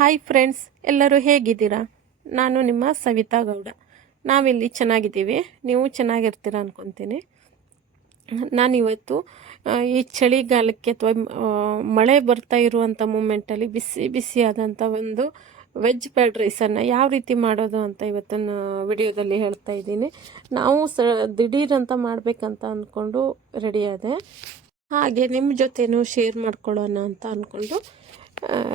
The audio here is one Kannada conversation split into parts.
ಹಾಯ್ ಫ್ರೆಂಡ್ಸ್, ಎಲ್ಲರೂ ಹೇಗಿದ್ದೀರಾ? ನಾನು ನಿಮ್ಮ ಸವಿತಾ ಗೌಡ. ನಾವಿಲ್ಲಿ ಚೆನ್ನಾಗಿದ್ದೀವಿ, ನೀವು ಚೆನ್ನಾಗಿರ್ತೀರ ಅಂದ್ಕೊತೀನಿ. ನಾನಿವತ್ತು ಈ ಚಳಿಗಾಲಕ್ಕೆ ಅಥವಾ ಮಳೆ ಬರ್ತಾ ಇರುವಂಥ ಮೂಮೆಂಟಲ್ಲಿ ಬಿಸಿಯಾದಂಥ ಒಂದು ವೆಜ್ ಫ್ರೈಡ್ ರೈಸನ್ನು ಯಾವ ರೀತಿ ಮಾಡೋದು ಅಂತ ಇವತ್ತಿನ ವಿಡಿಯೋದಲ್ಲಿ ಹೇಳ್ತಾ ಇದ್ದೀನಿ. ನಾವು ದಿಢೀರಂತ ಮಾಡಬೇಕಂತ ಅಂದ್ಕೊಂಡು ರೆಡಿಯಾದೆ. ಹಾಗೆ ನಿಮ್ಮ ಜೊತೆನೂ ಶೇರ್ ಮಾಡ್ಕೊಳ್ಳೋಣ ಅಂತ ಅಂದ್ಕೊಂಡು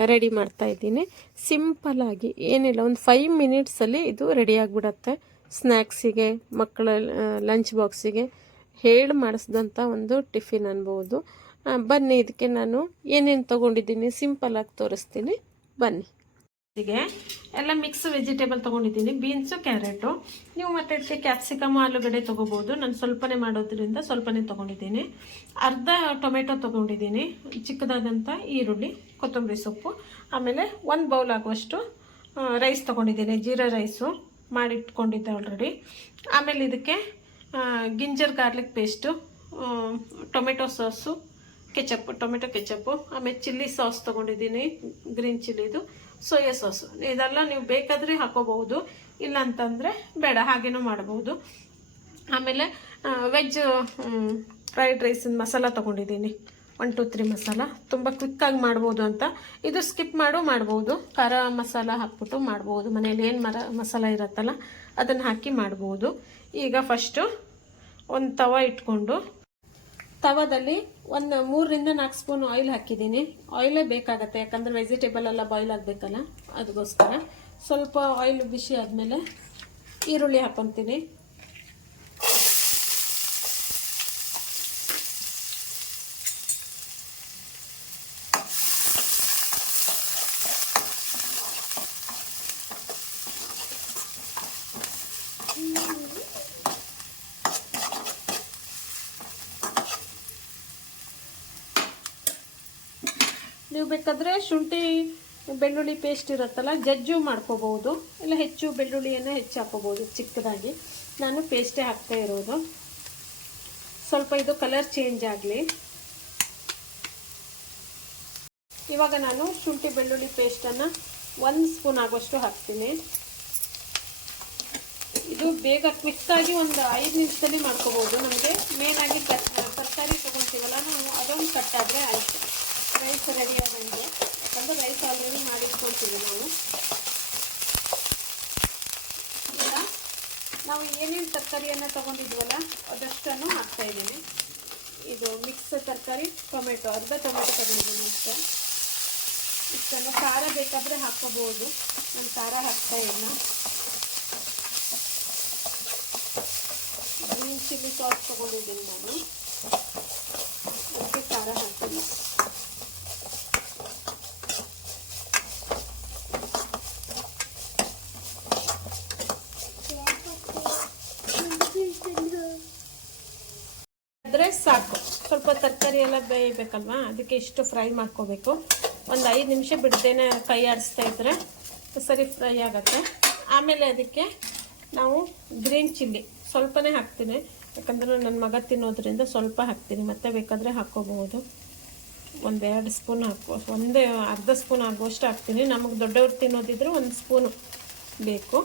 ರೆಡಿ ಮಾಡ್ತಾ ಇದ್ದೀನಿ. ಸಿಂಪಲ್ಲಾಗಿ ಏನಿಲ್ಲ, ಒಂದು 5 ಮಿನಿಟ್ಸಲ್ಲಿ ಇದು ರೆಡಿಯಾಗಿಬಿಡತ್ತೆ. ಸ್ನ್ಯಾಕ್ಸಿಗೆ, ಮಕ್ಕಳ ಲಂಚ್ ಬಾಕ್ಸಿಗೆ ಹೇಳಿ ಮಾಡಿಸಿದಂಥ ಒಂದು ಟಿಫಿನ್ ಅನ್ಬೋದು. ಬನ್ನಿ, ಇದಕ್ಕೆ ನಾನು ಏನೇನು ತೊಗೊಂಡಿದ್ದೀನಿ ಸಿಂಪಲ್ಲಾಗಿ ತೋರಿಸ್ತೀನಿ, ಬನ್ನಿ. ಇದಕ್ಕೆ ಎಲ್ಲ ಮಿಕ್ಸ್ ವೆಜಿಟೇಬಲ್ ತೊಗೊಂಡಿದ್ದೀನಿ. ಬೀನ್ಸು, ಕ್ಯಾರೆಟು, ನೀವು ಮತ್ತೆ ಇದಕ್ಕೆ ಕ್ಯಾಪ್ಸಿಕಮ್, ಆಲೂಗಡ್ಡೆ ತೊಗೋಬೋದು. ನಾನು ಸ್ವಲ್ಪನೇ ಮಾಡೋದ್ರಿಂದ ಸ್ವಲ್ಪನೇ ತೊಗೊಂಡಿದ್ದೀನಿ. ಅರ್ಧ ಟೊಮೆಟೊ ತೊಗೊಂಡಿದ್ದೀನಿ, ಚಿಕ್ಕದಾದಂಥ ಈರುಳ್ಳಿ, ಕೊತ್ತಂಬರಿ ಸೊಪ್ಪು, ಆಮೇಲೆ 1 ಬೌಲ್ ಆಗುವಷ್ಟು ರೈಸ್ ತೊಗೊಂಡಿದ್ದೀನಿ. ಜೀರಾ ರೈಸು ಮಾಡಿಟ್ಕೊಂಡಿದ್ದೆ ಆಲ್ರೆಡಿ. ಆಮೇಲೆ ಇದಕ್ಕೆ ginger garlic paste, tomato sauce, tomato ketchup, ಆಮೇಲೆ ಚಿಲ್ಲಿ ಸಾಸ್ ತೊಗೊಂಡಿದ್ದೀನಿ, ಗ್ರೀನ್ ಚಿಲ್ಲಿದು, ಸೋಯಾ ಸಾಸು. ಇದೆಲ್ಲ ನೀವು ಬೇಕಾದರೆ ಹಾಕೋಬಹುದು, ಇಲ್ಲ ಅಂತಂದರೆ ಬೇಡ, ಹಾಗೇನೂ ಮಾಡಬಹುದು. ಆಮೇಲೆ ವೆಜ್ ಫ್ರೈಡ್ ರೈಸಿನ ಮಸಾಲ ತೊಗೊಂಡಿದ್ದೀನಿ, 1 2 3 ಮಸಾಲ. ತುಂಬ ಕ್ವಿಕ್ಕಾಗಿ ಮಾಡ್ಬೋದು ಅಂತ. ಇದು ಸ್ಕಿಪ್ ಮಾಡ್ಬೋದು. ಖಾರ ಮಸಾಲ ಹಾಕ್ಬಿಟ್ಟು ಮಾಡ್ಬೋದು. ಮನೇಲಿ ಏನು ಮಸಾಲ ಇರುತ್ತಲ್ಲ ಅದನ್ನು ಹಾಕಿ ಮಾಡ್ಬೋದು. ಈಗ ಫಸ್ಟು ಒಂದು ತವ ಇಟ್ಕೊಂಡು, ತವದಲ್ಲಿ ಒಂದು 3 ರಿಂದ 4 ಸ್ಪೂನ್ ಆಯಿಲ್ ಹಾಕಿದ್ದೀನಿ. ಆಯಿಲೇ ಬೇಕಾಗತ್ತೆ, ಯಾಕಂದರೆ ವೆಜಿಟೇಬಲ್ ಎಲ್ಲ ಬಾಯ್ಲ್ ಆಗಬೇಕಲ್ಲ, ಅದಕ್ಕೋಸ್ಕರ. ಸ್ವಲ್ಪ ಆಯಿಲ್ ಬಿಸಿ ಆದಮೇಲೆ ಈರುಳ್ಳಿ ಹಾಕ್ಕೊತೀನಿ. ನೀವು ಬೇಕಾದರೆ ಶುಂಠಿ ಬೆಳ್ಳುಳ್ಳಿ ಪೇಸ್ಟ್ ಇರುತ್ತಲ್ಲ, ಜಜ್ಜು ಮಾಡ್ಕೋಬಹುದು, ಇಲ್ಲ ಹೆಚ್ಚು ಬೆಳ್ಳುಳ್ಳಿಯನ್ನು ಹೆಚ್ಚು ಹಾಕೋಬಹುದು ಚಿಕ್ಕದಾಗಿ. ನಾನು ಪೇಸ್ಟೇ ಹಾಕ್ತಾ ಇರೋದು. ಸ್ವಲ್ಪ ಇದು ಕಲರ್ ಚೇಂಜ್ ಆಗಲಿ. ಇವಾಗ ನಾನು ಶುಂಠಿ ಬೆಳ್ಳುಳ್ಳಿ ಪೇಸ್ಟನ್ನು 1 ಸ್ಪೂನ್ ಆಗೋಷ್ಟು ಹಾಕ್ತೀನಿ. ಇದು ಬೇಗ ಕ್ವಿಕ್ಕಾಗಿ ಒಂದು 5 ನಿಮಿಷದಲ್ಲಿ ಮಾಡ್ಕೋಬಹುದು. ನಮಗೆ ಮೇನಾಗಿ ತರಕಾರಿ ತೊಗೊತೀವಲ್ಲ, ನಾವು ಅದೊಂದು ಕಟ್ಟಾದರೆ ಆಯಿತು, ರೈಸ್ ರೆಡಿ ಆದಂಗೆ. ಯಾಕಂದರೆ ರೈಸ್ ಆಲ್ರೆಡಿ ಮಾಡಿಟ್ಕೊಳ್ತೀವಿ ನಾವು. ಈಗ ನಾವು ಏನೇನು ತರಕಾರಿಯನ್ನು ತೊಗೊಂಡಿದ್ವಲ್ಲ ಅದಷ್ಟನ್ನು ಹಾಕ್ತಾಯಿದ್ದೀನಿ. ಇದು ಮಿಕ್ಸ್ ತರಕಾರಿ, ಟೊಮೆಟೊ, ಅರ್ಧ ಟೊಮೆಟೊ ತೊಗೊಂಡಿದ್ದೀನಿ ಅಷ್ಟೇ. ಇಷ್ಟನ್ನು ಖಾರ ಬೇಕಾದರೆ ಹಾಕೋಬೋದು, ನಾನು ಖಾರ ಹಾಕ್ತಾಯಿಲ್ಲ. ಗ್ರೀನ್ ಚಿಲ್ಲಿ ಸಾಸ್ ತೊಗೊಂಡಿದ್ದೀನಿ ನಾನು, ಅದಕ್ಕೆ ಖಾರ ಹಾಕ್ತೀನಿ. ಆದರೆ ಸಾಕು, ಸ್ವಲ್ಪ ತರಕಾರಿ ಎಲ್ಲ ಬೇಯಬೇಕಲ್ವಾ, ಅದಕ್ಕೆ ಇಷ್ಟು ಫ್ರೈ ಮಾಡ್ಕೋಬೇಕು. ಒಂದು 5 ನಿಮಿಷ ಬಿಡ್ದೇನೆ ಕೈ ಆಡಿಸ್ತಾ ಇದ್ದರೆ ಸರಿ ಫ್ರೈ ಆಗುತ್ತೆ. ಆಮೇಲೆ ಅದಕ್ಕೆ ನಾವು ಗ್ರೀನ್ ಚಿಲ್ಲಿ ಸ್ವಲ್ಪನೇ ಹಾಕ್ತೀನಿ, ಯಾಕಂದರೆ ನನ್ನ ಮಗ ತಿನ್ನೋದ್ರಿಂದ ಸ್ವಲ್ಪ ಹಾಕ್ತೀನಿ, ಮತ್ತೆ ಬೇಕಾದರೆ ಹಾಕ್ಕೋಬಹುದು. 1-2 ಸ್ಪೂನ್ ಅರ್ಧ ಸ್ಪೂನ್ ಆಗುವಷ್ಟು ಹಾಕ್ತೀನಿ. ನಮಗೆ ದೊಡ್ಡವ್ರು ತಿನ್ನೋದಿದ್ರೆ 1 ಸ್ಪೂನು ಬೇಕು.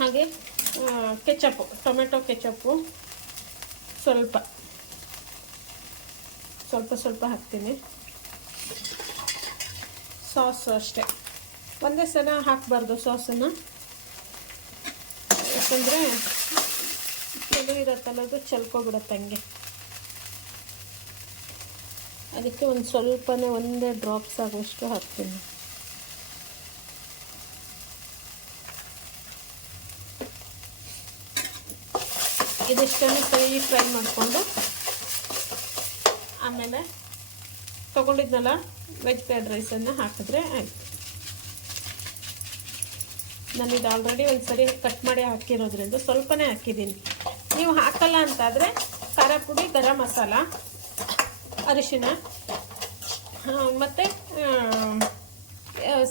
ಹಾಗೆ ಕೆಚಪ್ಪು, ಟೊಮೆಟೊ ಕೆಚಪ್ಪು ಸ್ವಲ್ಪ ಹಾಕ್ತೀನಿ. ಸಾಸು ಅಷ್ಟೇ, ಒಂದೇ ಸಲ ಹಾಕಬಾರ್ದು ಸಾಸನ್ನು, ಯಾಕಂದರೆ ಕೆಲವು ಇರತ್ತಲ್ಲ ಅದು ಚಲ್ಕೊಬಿಡುತ್ತೆ ಹಂಗೆ. ಅದಕ್ಕೆ ಒಂದು ಸ್ವಲ್ಪನೇ 1 ಡ್ರಾಪ್ಸ್ ಆಗುವಷ್ಟು ಹಾಕ್ತೀನಿ. ಇದಿಷ್ಟನ್ನು ಫ್ರೈ ಮಾಡಿಕೊಂಡು ಆಮೇಲೆ ತೊಗೊಂಡಿದ್ನಲ್ಲ ವೆಜ್ ಫ್ರೈಡ್ ರೈಸನ್ನು ಹಾಕಿದ್ರೆ ಆಯಿತು. ನಾನಿದು ಆಲ್ರೆಡಿ ಒಂದು ಸರಿ ಕಟ್ ಮಾಡಿ ಹಾಕಿರೋದ್ರಿಂದ ಸ್ವಲ್ಪನೇ ಹಾಕಿದ್ದೀನಿ. ನೀವು ಹಾಕಲ್ಲ ಅಂತಾದರೆ ಖಾರ ಪುಡಿ, ಗರಂ ಮಸಾಲ, ಅರಿಶಿನ ಮತ್ತು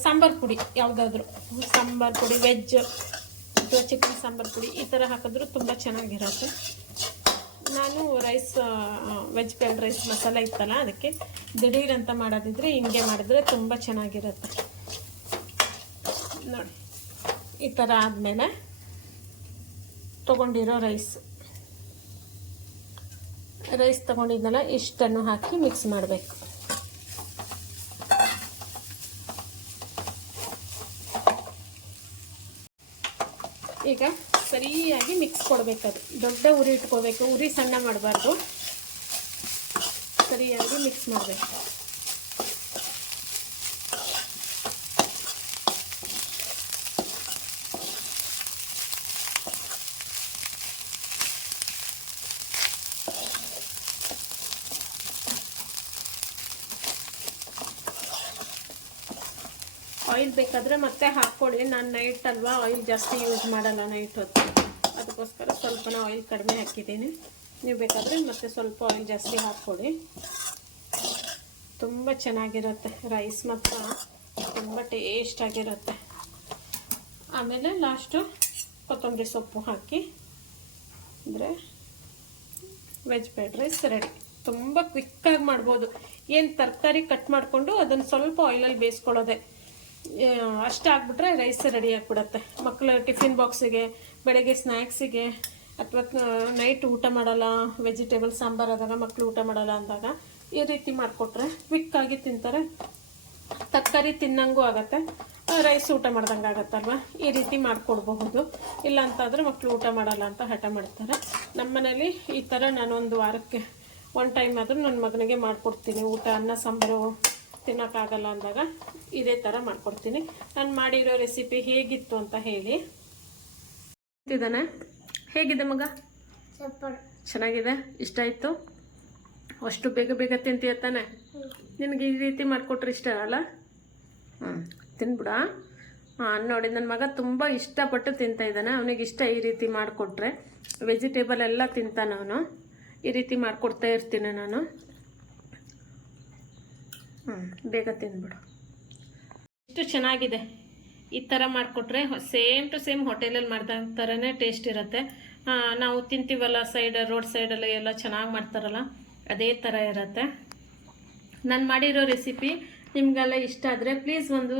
ಸಾಂಬಾರು ಪುಡಿ, ಯಾವುದಾದ್ರೂ ಸಾಂಬಾರು ಪುಡಿ, ವೆಜ್ ಅಥವಾ ಚಿಕನ್ ಸಾಂಬಾರು ಪುಡಿ ಈ ಥರ ಹಾಕಿದ್ರೂ ತುಂಬ ಚೆನ್ನಾಗಿರುತ್ತೆ. ನಾನು ವೆಜ್ ಫ್ರೈಡ್ ರೈಸ್ ಮಸಾಲ ಇತ್ತಲ್ಲ, ಅದಕ್ಕೆ ದಿಢೀರ್ ಅಂತ ಮಾಡೋದಿದ್ರೆ ಹಿಂಗೆ ಮಾಡಿದ್ರೆ ತುಂಬ ಚೆನ್ನಾಗಿರುತ್ತೆ. ನೋಡಿ ಈ ಥರ ಆದಮೇಲೆ ತೊಗೊಂಡಿರೋ ರೈಸ್ ತೊಗೊಂಡಿದ್ದೆಲ್ಲ ಇಷ್ಟನ್ನು ಹಾಕಿ ಮಿಕ್ಸ್ ಮಾಡಬೇಕು. ಈಗ ಸರಿಯಾಗಿ ಮಿಕ್ಸ್ ಕೊಡಬೇಕದು. ದೊಡ್ಡ ಉರಿ ಇಟ್ಕೋಬೇಕು, ಉರಿ ಸಣ್ಣ ಮಾಡಬಾರ್ದು. ಸರಿಯಾಗಿ ಮಿಕ್ಸ್ ಮಾಡಬೇಕು. ಆಯಿಲ್ ಬೇಕಾದರೆ ಮತ್ತೆ ಹಾಕ್ಕೊಳ್ಳಿ. ನಾನು ನೈಟ್ ಅಲ್ವಾ ಆಯಿಲ್ ಜಾಸ್ತಿ ಯೂಸ್ ಮಾಡಲ್ಲ ನೈಟ್ ಹೊತ್ತು, ಅದಕ್ಕೋಸ್ಕರ ಸ್ವಲ್ಪ ಆಯಿಲ್ ಕಡಿಮೆ ಹಾಕಿದ್ದೀನಿ. ನೀವು ಬೇಕಾದರೆ ಮತ್ತೆ ಸ್ವಲ್ಪ ಆಯಿಲ್ ಜಾಸ್ತಿ ಹಾಕ್ಕೊಳ್ಳಿ. ತುಂಬ ಚೆನ್ನಾಗಿರುತ್ತೆ ರೈಸ್, ಮತ್ತು ತುಂಬ ಟೇಸ್ಟಾಗಿರುತ್ತೆ. ಆಮೇಲೆ ಲಾಸ್ಟು ಕೊತ್ತಂಬರಿ ಸೊಪ್ಪು ಹಾಕಿ ಅಂದರೆ ವೆಜ್ ಫ್ರೈಡ್ ರೈಸ್ ರೆಡಿ. ತುಂಬ ಕ್ವಿಕ್ಕಾಗಿ ಮಾಡ್ಬೋದು. ಏನು ತರಕಾರಿ ಕಟ್ ಮಾಡಿಕೊಂಡು ಅದನ್ನು ಸ್ವಲ್ಪ ಆಯಿಲಲ್ಲಿ ಬೇಯಿಸ್ಕೊಳ್ಳೋದೆ, ಅಷ್ಟು ಹಾಕ್ಬಿಟ್ರೆ ರೈಸ್ ರೆಡಿ ಆಗಿಬಿಡುತ್ತೆ. ಮಕ್ಕಳು ಟಿಫಿನ್ ಬಾಕ್ಸಿಗೆ, ಬೆಳಗ್ಗೆ ಸ್ನ್ಯಾಕ್ಸಿಗೆ, ಅಥವಾ ನೈಟ್ ಊಟ ಮಾಡಲ್ಲ, ವೆಜಿಟೇಬಲ್ ಸಾಂಬಾರು ಆದಾಗ ಮಕ್ಕಳು ಊಟ ಮಾಡಲ್ಲ ಅಂದಾಗ ಈ ರೀತಿ ಮಾಡಿಕೊಟ್ರೆ ಕ್ವಿಕ್ಕಾಗಿ ತಿಂತಾರೆ. ತರಕಾರಿ ತಿನ್ನಂಗೂ ಆಗುತ್ತೆ, ರೈಸ್ ಊಟ ಮಾಡ್ದಂಗೆ ಆಗುತ್ತಲ್ವ. ಈ ರೀತಿ ಮಾಡಿಕೊಡ್ಬಹುದು. ಇಲ್ಲ ಅಂತಾದರೆ ಮಕ್ಕಳು ಊಟ ಮಾಡಲ್ಲ ಅಂತ ಹಠ ಮಾಡ್ತಾರೆ. ನಮ್ಮ ಮನೇಲಿ ಈ ಥರ ನಾನು ಒಂದು ವಾರಕ್ಕೆ ಒನ್ ಟೈಮ್ ಆದರೂ ನನ್ನ ಮಗನಿಗೆ ಮಾಡಿಕೊಡ್ತೀನಿ. ಊಟ ಅನ್ನ ಸಾಂಬಾರು ತಿನ್ನೋಕ್ಕಾಗಲ್ಲ ಅಂದಾಗ ಇದೇ ಥರ ಮಾಡ್ಕೊಡ್ತೀನಿ. ನಾನು ಮಾಡಿರೋ ರೆಸಿಪಿ ಹೇಗಿತ್ತು ಅಂತ ಹೇಳಿ. ತಿಂತಿದ್ದಾನೆ? ಹೇಗಿದೆ ಮಗ? ಚೆನ್ನಾಗಿದೆ? ಇಷ್ಟ ಆಯಿತು? ಅಷ್ಟು ಬೇಗ ಬೇಗ ತಿಂತೀಯ ತಾನೆ? ನಿನಗೆ ಈ ರೀತಿ ಮಾಡಿಕೊಟ್ರೆ ಇಷ್ಟ ಅಲ್ಲ? ತಿನ್ಬಿಡ. ನೋಡಿ ನನ್ನ ಮಗ ತುಂಬ ಇಷ್ಟಪಟ್ಟು ತಿಂತಾಯಿದ್ದಾನೆ. ಅವನಿಗೆ ಇಷ್ಟ ಈ ರೀತಿ ಮಾಡಿಕೊಟ್ರೆ. ವೆಜಿಟೇಬಲ್ ಎಲ್ಲ ತಿಂತಾನೆ ಅವನು. ಈ ರೀತಿ ಮಾಡಿಕೊಡ್ತಾ ಇರ್ತೀನಿ ನಾನು. ಬೇಗ ತಿಂದ್ಬಿಡು. ಇಷ್ಟು ಚೆನ್ನಾಗಿದೆ. ಈ ಥರ ಮಾಡಿಕೊಟ್ರೆ ಸೇಮ್ ಟು ಸೇಮ್ ಹೋಟೆಲಲ್ಲಿ ಮಾಡಿದ ಥರನೇ ಟೇಸ್ಟ್ ಇರುತ್ತೆ. ನಾವು ತಿಂತೀವಲ್ಲ ರೋಡ್ ಸೈಡಲ್ಲಿ ಎಲ್ಲ ಚೆನ್ನಾಗಿ ಮಾಡ್ತಾರಲ್ಲ, ಅದೇ ಥರ ಇರುತ್ತೆ. ನಾನು ಮಾಡಿರೋ ರೆಸಿಪಿ ನಿಮಗೆಲ್ಲ ಇಷ್ಟ ಆದರೆ ಪ್ಲೀಸ್ ಒಂದು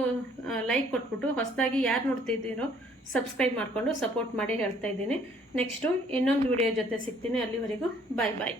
ಲೈಕ್ ಕೊಟ್ಬಿಟ್ಟು, ಹೊಸದಾಗಿ ಯಾರು ನೋಡ್ತಿದ್ದೀರೋ ಸಬ್ಸ್ಕ್ರೈಬ್ ಮಾಡಿಕೊಂಡು ಸಪೋರ್ಟ್ ಮಾಡಿ ಹೇಳ್ತಾ ಇದ್ದೀನಿ. ನೆಕ್ಸ್ಟು ಇನ್ನೊಂದು ವಿಡಿಯೋ ಜೊತೆ ಸಿಗ್ತೀನಿ. ಅಲ್ಲಿವರೆಗೂ ಬಾಯ್ ಬಾಯ್.